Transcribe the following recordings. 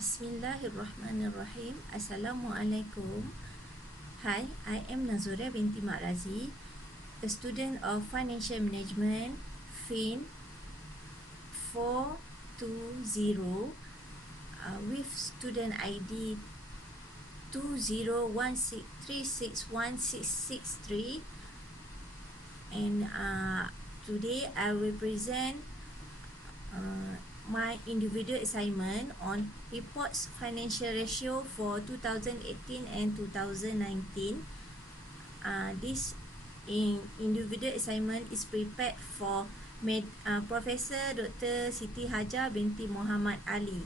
Bismillahirrahmanirrahim. Assalamualaikum. Hi, I am Nazura binti Mak Razi, a student of Financial Management, FIN 420, with student ID 2016361663, and today I will present my individual assignment on reports financial ratio for 2018 and 2019. This individual assignment is prepared for Professor Dr. Siti Hajar binti Muhammad Ali.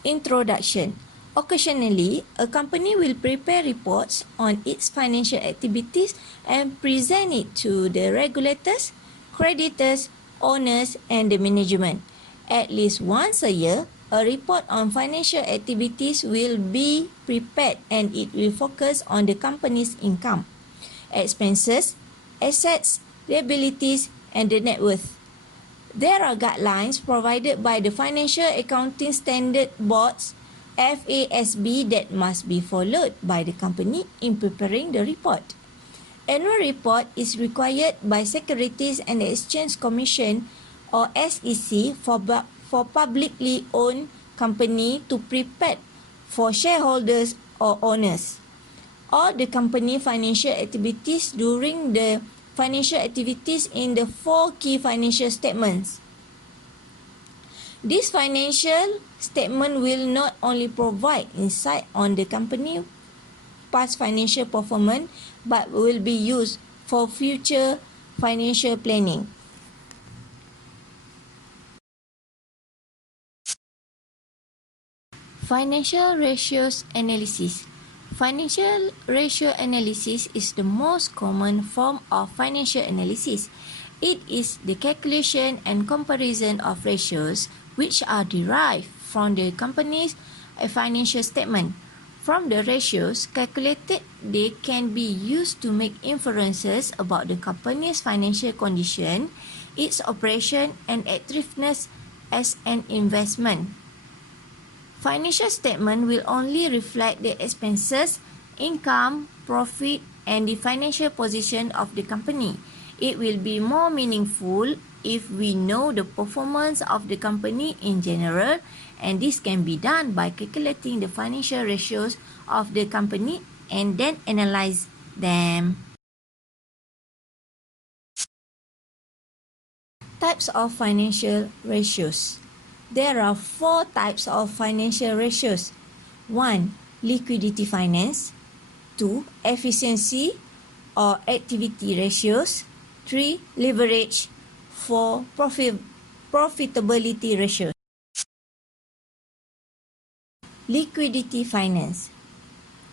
Introduction. Occasionally, a company will prepare reports on its financial activities and present it to the regulators, creditors, owners, and the management. At least once a year, a report on financial activities will be prepared, and it will focus on the company's income, expenses, assets, liabilities, and the net worth. There are guidelines provided by the Financial Accounting Standard Board's FASB that must be followed by the company in preparing the report. Annual report is required by Securities and Exchange Commission or SEC for publicly owned company to prepare for shareholders or owners. All the company financial activities during the financial activities in the 4 key financial statements. This financial statement will not only provide insight on the company past financial performance, but will be used for future financial planning. Financial ratios analysis. Financial ratio analysis is the most common form of financial analysis. It is the calculation and comparison of ratios which are derived from the company's financial statement. From the ratios calculated, they can be used to make inferences about the company's financial condition, its operation, and attractiveness as an investment. Financial statement will only reflect the expenses, income, profit, and the financial position of the company. It will be more meaningful if we know the performance of the company in general, and this can be done by calculating the financial ratios of the company and then analyze them. Types of financial ratios. There are 4 types of financial ratios. 1. Liquidity finance. 2. Efficiency or activity ratios. 3. Leverage. 4. Profitability ratios. Liquidity finance.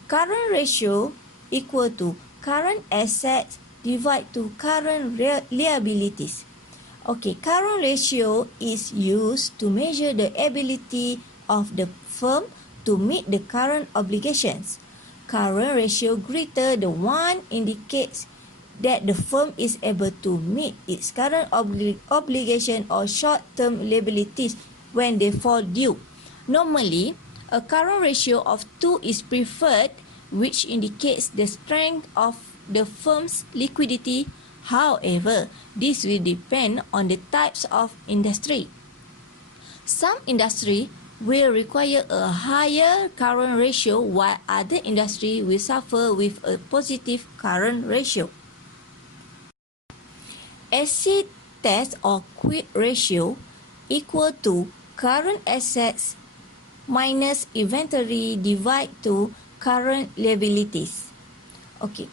Current ratio equal to current assets divided to current liabilities. Okay, current ratio is used to measure the ability of the firm to meet the current obligations. Current ratio greater than 1 indicates that the firm is able to meet its current obligation or short-term liabilities when they fall due. Normally, a current ratio of 2 is preferred, which indicates the strength of the firm's liquidity. However, this will depend on the types of industry. Some industry will require a higher current ratio, while other industry will suffer with a positive current ratio. Acid test or quick ratio equal to current assets minus inventory divided to current liabilities. Okay,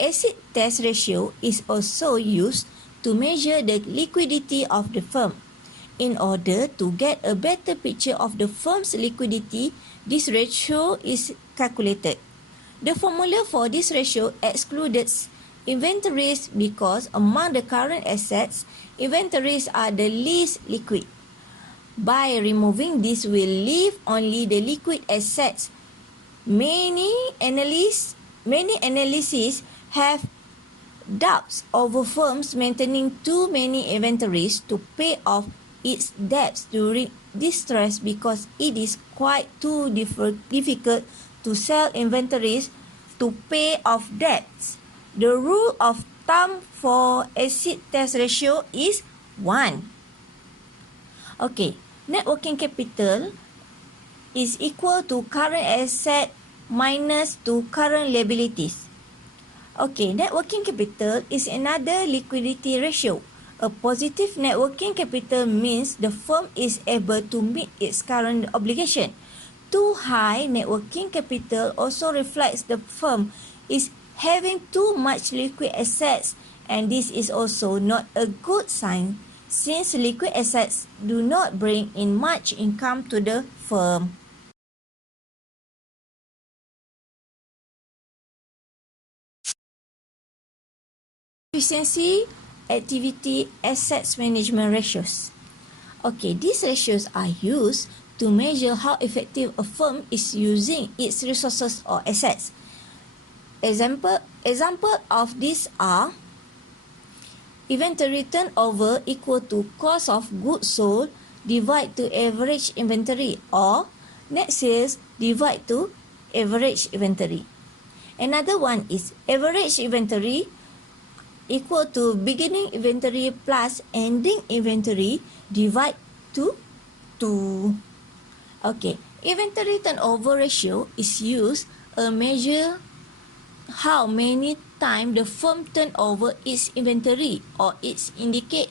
acid test ratio is also used to measure the liquidity of the firm. In order to get a better picture of the firm's liquidity, this ratio is calculated. The formula for this ratio excludes inventories because among the current assets, inventories are the least liquid. By removing this, will leave only the liquid assets. Many analyses have doubts over firms maintaining too many inventories to pay off its debts during distress because it is quite too difficult to sell inventories to pay off debts. The rule of thumb for acid test ratio is 1. Okay, net working capital is equal to current asset minus to current liabilities. Okay, net working capital is another liquidity ratio. A positive net working capital means the firm is able to meet its current obligation. Too high net working capital also reflects the firm is having too much liquid assets, and this is also not a good sign since liquid assets do not bring in much income to the firm. Efficiency, activity, assets management ratios. Okay, these ratios are used to measure how effective a firm is using its resources or assets. Example of these are inventory turnover equal to cost of goods sold divide to average inventory, or net sales divide to average inventory. Another one is average inventory equal to beginning inventory plus ending inventory divide to 2. Okay, inventory turnover ratio is used a measure how many times the firm turn over its inventory, or it indicate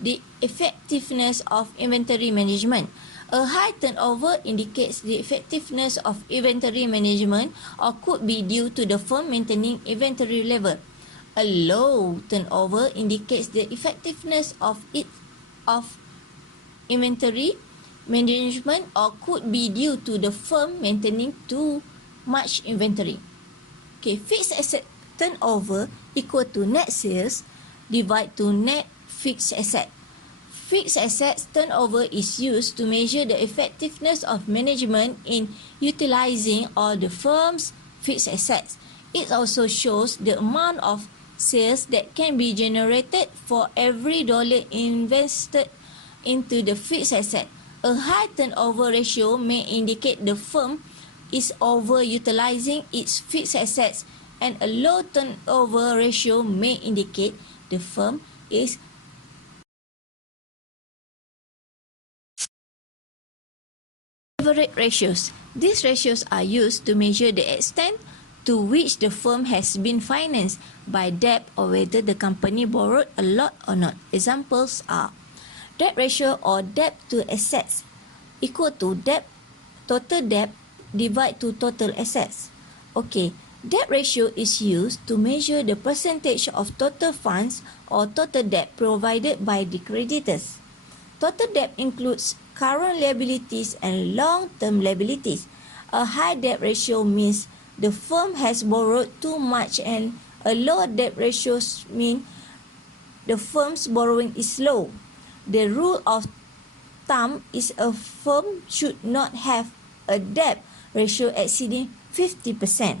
the effectiveness of inventory management. A high turnover indicates the effectiveness of inventory management or could be due to the firm maintaining inventory level. A low turnover indicates the effectiveness of inventory management or could be due to the firm maintaining too much inventory. Okay, fixed asset turnover equal to net sales divide to net fixed asset. Fixed assets turnover is used to measure the effectiveness of management in utilizing all the firm's fixed assets. It also shows the amount of sales that can be generated for every dollar invested into the fixed asset. A high turnover ratio may indicate the firm is overutilizing its fixed assets, and a low turnover ratio may indicate the firm is leverage ratios. These ratios are used to measure the extent to which the firm has been financed by debt or whether the company borrowed a lot or not. Examples are debt ratio or debt to assets equal to total debt divide to total assets. Okay, debt ratio is used to measure the percentage of total funds or total debt provided by the creditors. Total debt includes current liabilities and long-term liabilities. A high debt ratio means the firm has borrowed too much, and a low debt ratio means the firm's borrowing is low. The rule of thumb is a firm should not have a debt ratio exceeding 50%.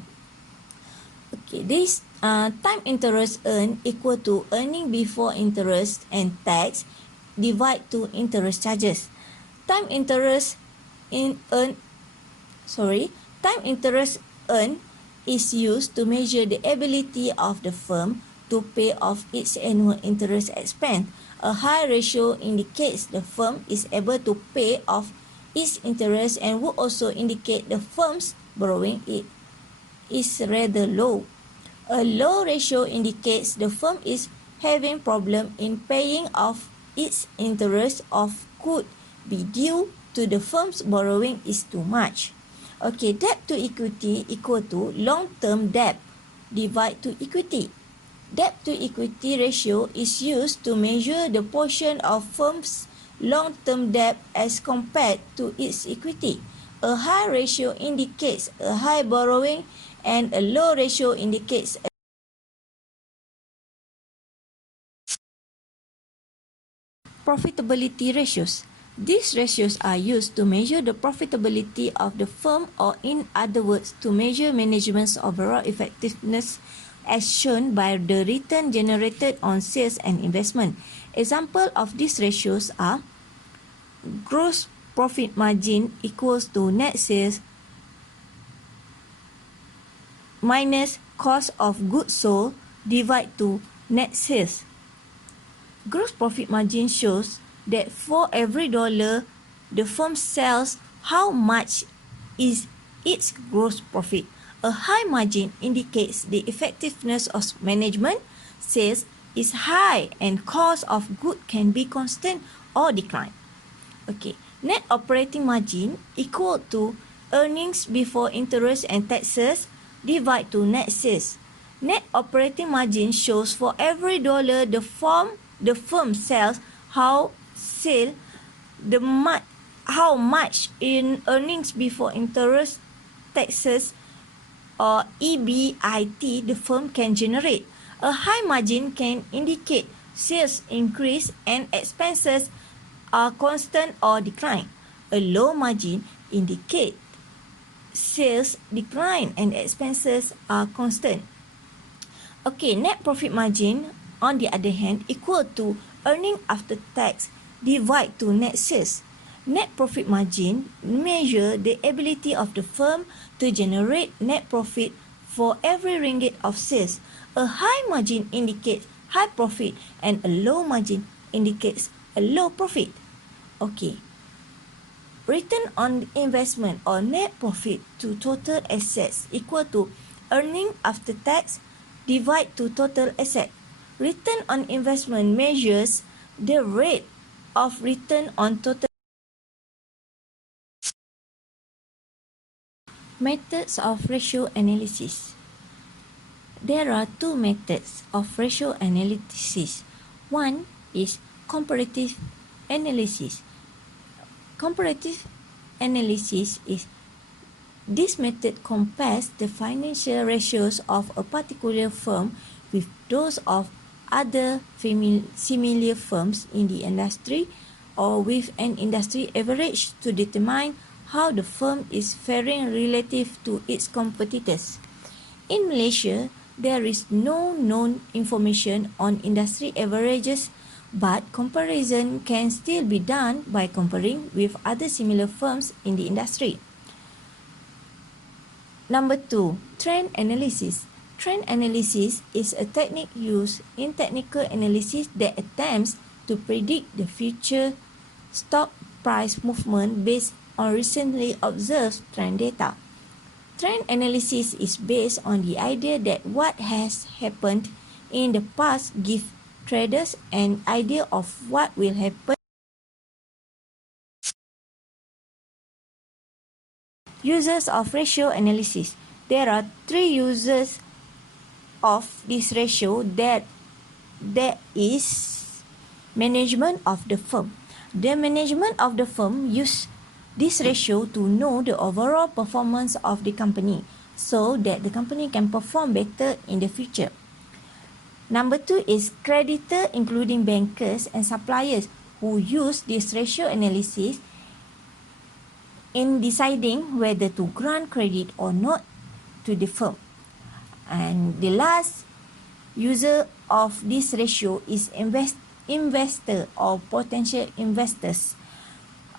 Okay, this time interest earned equal to earning before interest and tax divide to interest charges. Time interest earned is used to measure the ability of the firm to pay off its annual interest expense. A high ratio indicates the firm is able to pay off its interest and would also indicate the firm's borrowing is rather low. A low ratio indicates the firm is having problem in paying off its interest or could be due to the firm's borrowing is too much. Okay, debt to equity equal to long-term debt divide to equity. Debt to equity ratio is used to measure the portion of firm's long-term debt as compared to its equity. A high ratio indicates a high borrowing and a low ratio indicates a profitability ratios. These ratios are used to measure the profitability of the firm, or in other words, to measure management's overall effectiveness as shown by the return generated on sales and investment. Examples of these ratios are gross profit margin equals to net sales minus cost of goods sold divided to net sales. Gross profit margin shows that for every dollar the firm sells, how much is its gross profit. A high margin indicates the effectiveness of management. Sales is high and cost of goods can be constant or decline. Okay, net operating margin equal to earnings before interest and taxes divided to net sales. Net operating margin shows for every dollar the firm sells, how much in earnings before interest, taxes, or EBIT the firm can generate. A high margin can indicate sales increase and expenses are constant or decline. A low margin indicates sales decline and expenses are constant. Okay, net profit margin on the other hand equal to earning after tax divided to net sales. Net profit margin measure the ability of the firm to generate net profit for every ringgit of sales. A high margin indicates high profit and a low margin indicates a low profit. Okay. Return on investment or net profit to total assets equal to earning after tax divided to total asset. Return on investment measures the rate of return on total. Methods of ratio analysis. There are two methods of ratio analysis. One is comparative analysis. Comparative analysis is this method compares the financial ratios of a particular firm with those of other similar firms in the industry or with an industry average to determine how the firm is faring relative to its competitors. In Malaysia, there is no known information on industry averages, but comparison can still be done by comparing with other similar firms in the industry. Number 2, trend analysis. Trend analysis is a technique used in technical analysis that attempts to predict the future stock price movement based on recently observed trend data. Trend analysis is based on the idea that what has happened in the past gives traders an idea of what will happen. Uses of ratio analysis. There are 3 uses of this ratio. That is management of the firm. The management of the firm use this ratio to know the overall performance of the company so that the company can perform better in the future. Number 2 is creditor, including bankers and suppliers who use this ratio analysis in deciding whether to grant credit or not to the firm. And the last user of this ratio is investor or potential investors.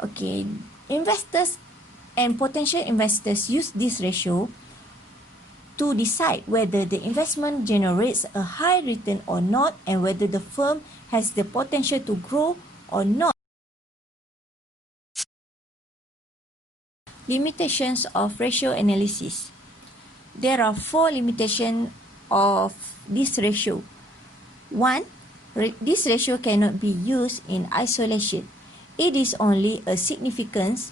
Okay, investors and potential investors use this ratio to decide whether the investment generates a high return or not and whether the firm has the potential to grow or not. Limitations of ratio analysis. There are 4 limitations of this ratio. 1. This ratio cannot be used in isolation. It is only a significance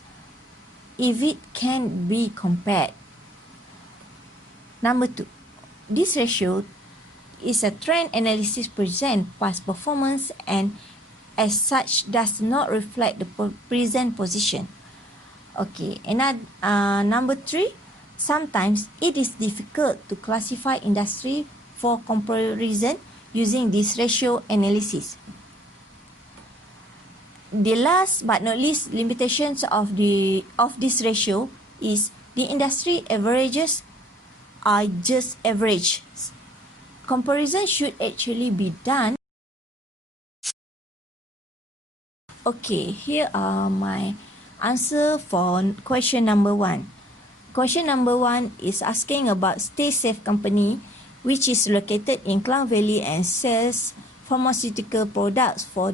if it can be compared. Number 2. This ratio is a trend analysis present past performance and as such does not reflect the present position. Okay, number 3. Sometimes it is difficult to classify industry for comparison using this ratio analysis. The last but not least limitations of this ratio is the industry averages are just average. Comparison should actually be done Okay, here are my answer for question number 1. Question number 1 is asking about Stay Safe Company, which is located in Klang Valley and sells pharmaceutical products for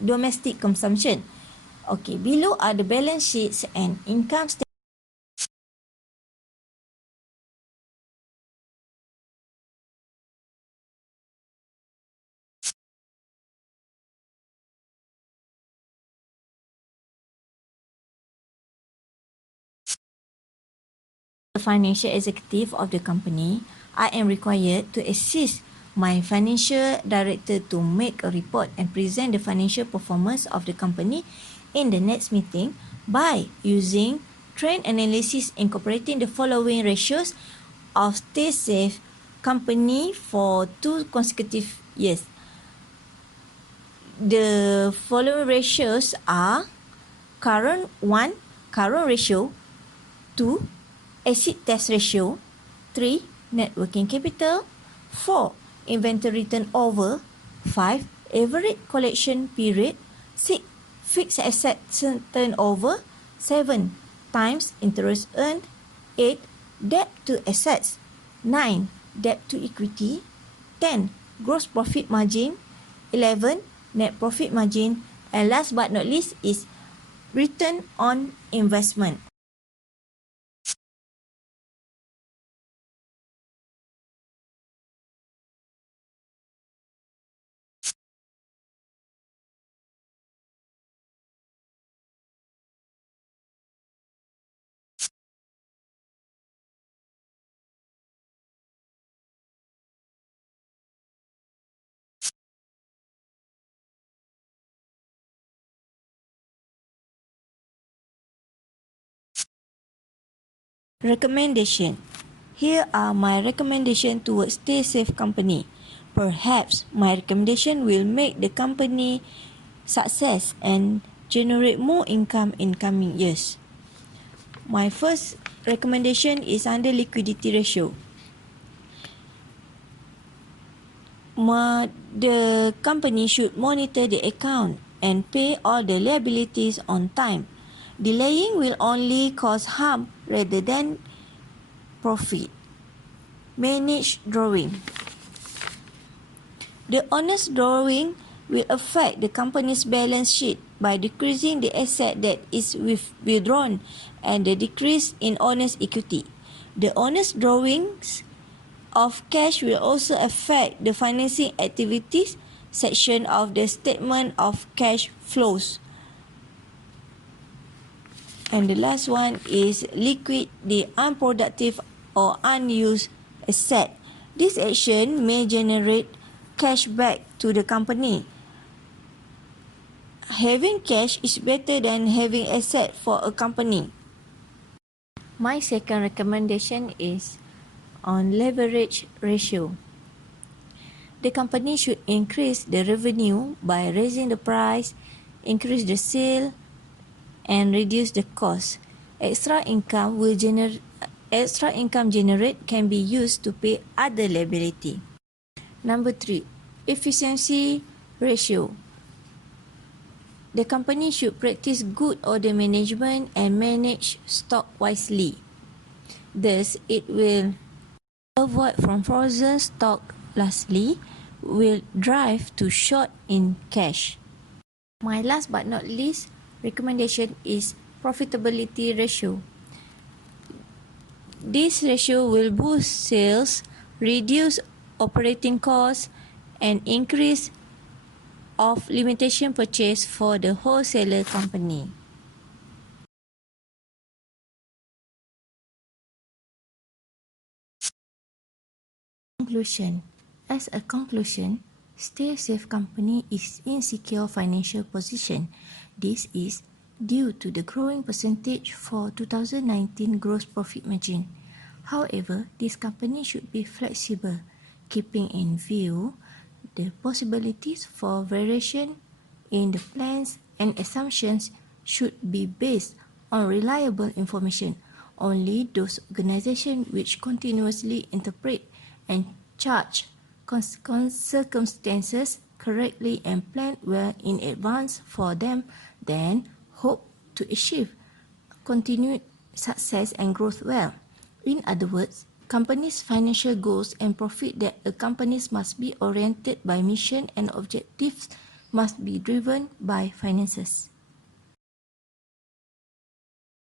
domestic consumption. Okay, below are the balance sheets and income statements. The financial executive of the company, I am required to assist my financial director to make a report and present the financial performance of the company in the next meeting by using trend analysis incorporating the following ratios of Stay Safe Company for 2 consecutive years. The following ratios are current ratio, 2, acid test ratio, 3, net working capital, 4, inventory turnover, 5, average collection period, 6, fixed asset turnover, 7, times interest earned, 8, debt to assets, 9, debt to equity, 10, gross profit margin, 11, net profit margin, and last but not least is return on investment. Recommendation. Here are my recommendation towards Stay Safe Company. Perhaps my recommendation will make the company success and generate more income in coming years. My first recommendation is under liquidity ratio. The company should monitor the account and pay all the liabilities on time. Delaying will only cause harm rather than profit. Manage drawing. The honest drawing will affect the company's balance sheet by decreasing the asset that is withdrawn and the decrease in honest equity. The honest drawings of cash will also affect the financing activities section of the statement of cash flows. And the last one is liquid the unproductive or unused asset. This action may generate cash back to the company. Having cash is better than having asset for a company. My second recommendation is on leverage ratio. The company should increase the revenue by raising the price, increase the sale, and reduce the cost. Extra income generate can be used to pay other liability. Number 3, efficiency ratio. The company should practice good order management and manage stock wisely. Thus, it will avoid from frozen stock. Lastly, will drive to short in cash. My last but not least recommendation is profitability ratio. This ratio will boost sales, reduce operating costs, and increase of limitation purchase for the wholesaler company. Conclusion. As a conclusion, Stay Safe Company is in secure financial position. This is due to the growing percentage for 2019 gross profit margin. However, this company should be flexible, keeping in view the possibilities for variation in the plans and assumptions should be based on reliable information. Only those organizations which continuously interpret and charge circumstances correctly and plan well in advance for them, then hope to achieve continued success and growth well. In other words, companies' financial goals and profit that a company must be oriented by mission and objectives must be driven by finances.